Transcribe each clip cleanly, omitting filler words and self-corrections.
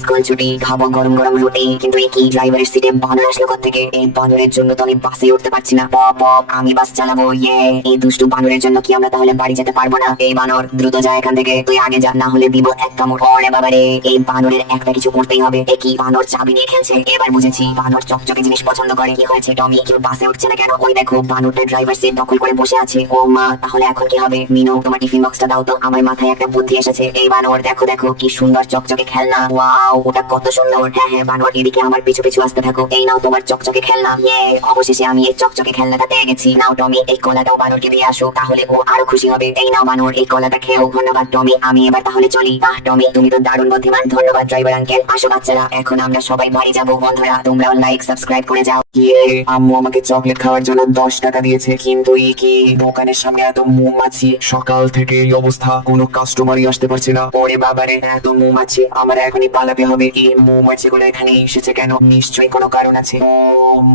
School ছুটি, খাবো গরম গরম রুটি, কিন্তু এই কি ড্রাইভারের সিটে বানর আসলো কোত্থেকে? এই বানরের জন্য তো আমি বাসে উঠতে পারছি না। পপ পপ, আমি বাস চালাবো। এই দুষ্টু বানরের জন্য কি আমরা তাহলে বাড়ি যেতে পারবো না? এই বানর দ্রুত যা এখান থেকে, তুই আগে যা, না হলে দিব এক কামড়। ওরে বাবারে, এই বানরের একটা কিছু করতেই হবে। এ কি বানর চাবি নিয়ে খেলছে? এবার বুঝেছি, বানর চকচকে জিনিস পছন্দ করে। কি হয়েছে টমি, কেউ বাসে উঠছে না কেন? ওই দেখো, বানরটা ড্রাইভার সিট দখল করে বসে আছে। ও মা, তাহলে এখন কি হবে? মিনু, তোমার টিফিন বক্সটা দাও তো। আমার মাথায় একটা বুদ্ধি এসেছে। এই বানর দেখো দেখো, কি সুন্দর চকচকে খেলনা। ওয়াও, ওটা কত সুন্দর। হ্যাঁ হ্যাঁ বানর, এদিকে আমার পিছু পিছু আসতে থাকো। এই নাও তোমার চকচকে খেলনা। অবশেষে আমি এই চকচকে খেলনাটা পেয়ে গেছি। নাও টমি, এই কলাটাও বানরকে দিয়ে আসো, তাহলে ও আরো খুশি হবে। এই নাও বানর, এই কলাটা খেও। ধন্যবাদ টমি, আমি এবার তাহলে চলি। বাহ টমি, তুমি তো দারুণ বুদ্ধিমান। ধন্যবাদ ড্রাইভার আঙ্কেল। আসো বাচ্চারা, এখন আমরা সবাই বাড়ি যাবো। বন্ধুরা, তোমরাও লাইক সাবস্ক্রাইব করে যাও। আম্মু আমাকে চকলেট খাওয়ার জন্য 10 টাকা দিয়েছে, কিন্তু এই কি দোকানের সামনে এত মৌমাছি। সকাল থেকে এই অবস্থা, কোনো কাস্টমারই আসতে পারছে না। ওরে বাবারে, এত মৌমাছি, আমার এখনই পালাতে হবে। এই মৌমাছি গুলো এখানে এসেছে কেন? নিশ্চয়ই কোনো কারণ আছে। ও,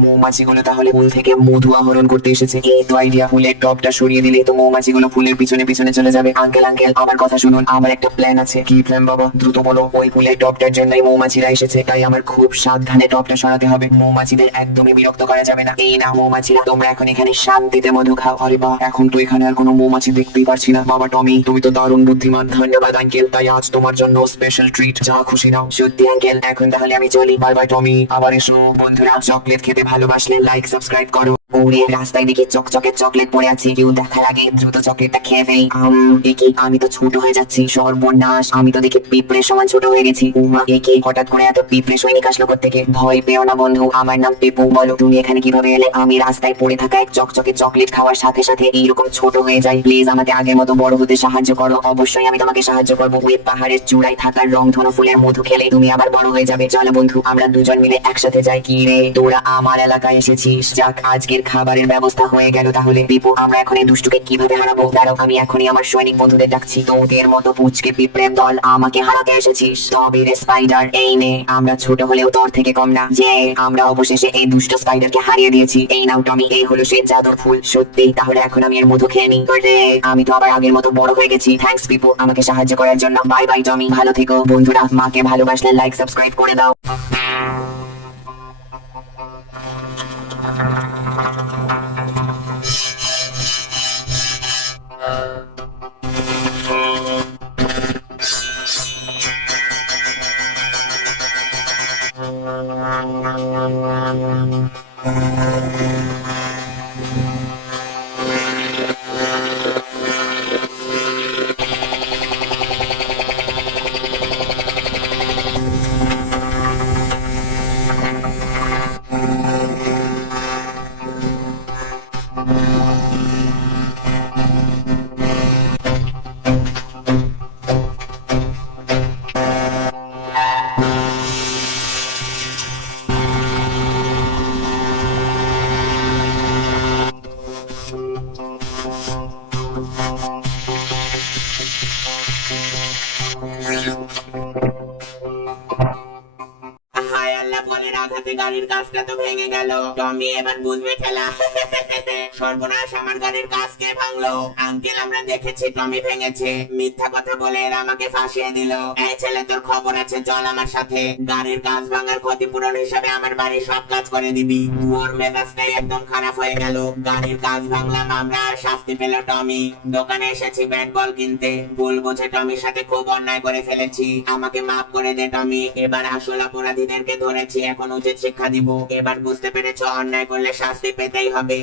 মৌমাছি গুলো তাহলে ফুল থেকে মধু আহরণ করতে এসেছে। এই তো আইডিয়া, ফুলের টপটা সরিয়ে দিলে তো মৌমাছি গুলো ফুলের পিছনে পিছনে চলে যাবে। আঙ্কেল আঙ্কেল, আমার কথা শুনুন, আমার একটা প্ল্যান আছে। কি প্ল্যান বাবা? দ্রুত বলো। ওই ফুলের টপটার জন্যই মৌমাছিরা এসেছে, তাই আমার খুব সাবধানে টপটা সরাতে হবে। মৌমাছিদের একদমই বিরক্ত করা যাবে না। এই না মৌমাছিরা, তোমরা এখন এখানে শান্তিতে মধু খাও। আরে বাহ, এখন তো এখানে আর কোনো মৌমাছি দেখতেই পারছি না। বাবা টমি, তুমি তো দারুণ বুদ্ধিমান। ধন্যবাদ আঙ্কেল, তাই আজ তোমার জন্য স্পেশাল ট্রিট, যা খুশি নাও। সত্যি আঙ্কেল, এখন তাহলে আমি চলি। বাই বাই টমি, আবার এসো। বন্ধুরা, চকলেট খেতে ভালোবাসলে লাইক সাবস্ক্রাইব করো। ওরে, রাস্তায় দেখি চকচকে চকলেট পড়ে আছে, কেউ দেখার আগে দ্রুত চকলেটটা খেয়ে ফেলি। একি, আমি তো ছোট হয়ে যাচ্ছি। সর্বনাশ, আমি তো দেখি পিঁপড়ের সমান ছোট হয়ে গেছি। উমা, একি হঠাৎ করে এত পিঁপড়ে সৈনিক আসলো কোত্থেকে? ভয় পেও না বন্ধু, আমার নাম পিপু। বলো তুমি এখানে কিভাবে এলে? আমি রাস্তায় পড়ে থাকা এক চকচকে চকলেট খাওয়ার সাথে সাথে এইরকম ছোট হয়ে যাই। প্লিজ আমাকে আগের মতো বড় হতে সাহায্য করো। অবশ্যই আমি তোমাকে সাহায্য করবো। ওই পাহাড়ের চূড়ায় থাকা রংধনু ফুলের মধু খেলে তুমি আবার বড় হয়ে যাবে। চলো বন্ধু, আমরা দুজন মিলে একসাথে যাই। কি রে, তোরা আমার এলাকায় এসেছিস? যাক, আজকের খাবারের ব্যবস্থা হয়ে গেল। তাহলে পিপু, আমরা এখন এই দুষ্টুকে কিভাবে হারাবো? দাঁড়াও, আমি এখনই আমার সৈনিক বন্ধুদের ডাকছি। তোদের মতো পুচকে পিঁপড়ের দল আমাকে হারাতে এসেছিস? তবে রে স্পাইডার, এই নে, আমরা ছোট হলেও তোর থেকে কম না। আমরা অবশেষে এই দুষ্ট স্পাইডারকে হারিয়ে দিয়েছি। এই নাও টমি, এই হলো সেই জাদুর ফুল। সত্যি, তাহলে এখন আমি এর মধু খেয়ে নিই। আমি তো আবার আগের মতো বড় হয়ে গেছি। থ্যাঙ্কস পিপু, আমাকে সাহায্য করার জন্য। বাই বাই টমি, ভালো থেকো। বন্ধুরা, মাকে ভালোবাসলে লাইক সাবস্ক্রাইব করে দাও। হায় আল্লাহ, বলে আঘাতে গাড়ির কাজটা তো ভেঙে গেল। টমি এবার বুঝবে ঠেলা। সর্বনাশ, আমার গাড়ির কাজ কে ভাঙলো? আঙ্কেল, আমরা দেখেছি টমি ভেঙেছে। মিথ্যা কথা বলে এরা আমাকে ফাঁসিয়ে দিল। এই ছেলে, তোর খবর আছে, চল আমার সাথে। গাড়ির কাজ ভাঙার ক্ষতিপূরণ হিসাবে আমার বাড়ির সব কাজ করে দিবি। ওর মেজাজটাই একদম খারাপ হয়ে গেল। গাড়ির কাজ ভাঙলাম আমরা, আর শাস্তি পেল টমি। দোকানে এসেছি ব্যাট বল কিনতে, ভুল বুঝে টমির সাথে খুব অন্যায় করে ফেলেছি। আমাকে মাফ করে দে টমি। এবার আসল অপরাধীদেরকে ধরেছি, এখন উচিত শিক্ষা দিব। এবার বুঝতে পেরেছ, অন্যায় করলে শাস্তি পেতেই হবে।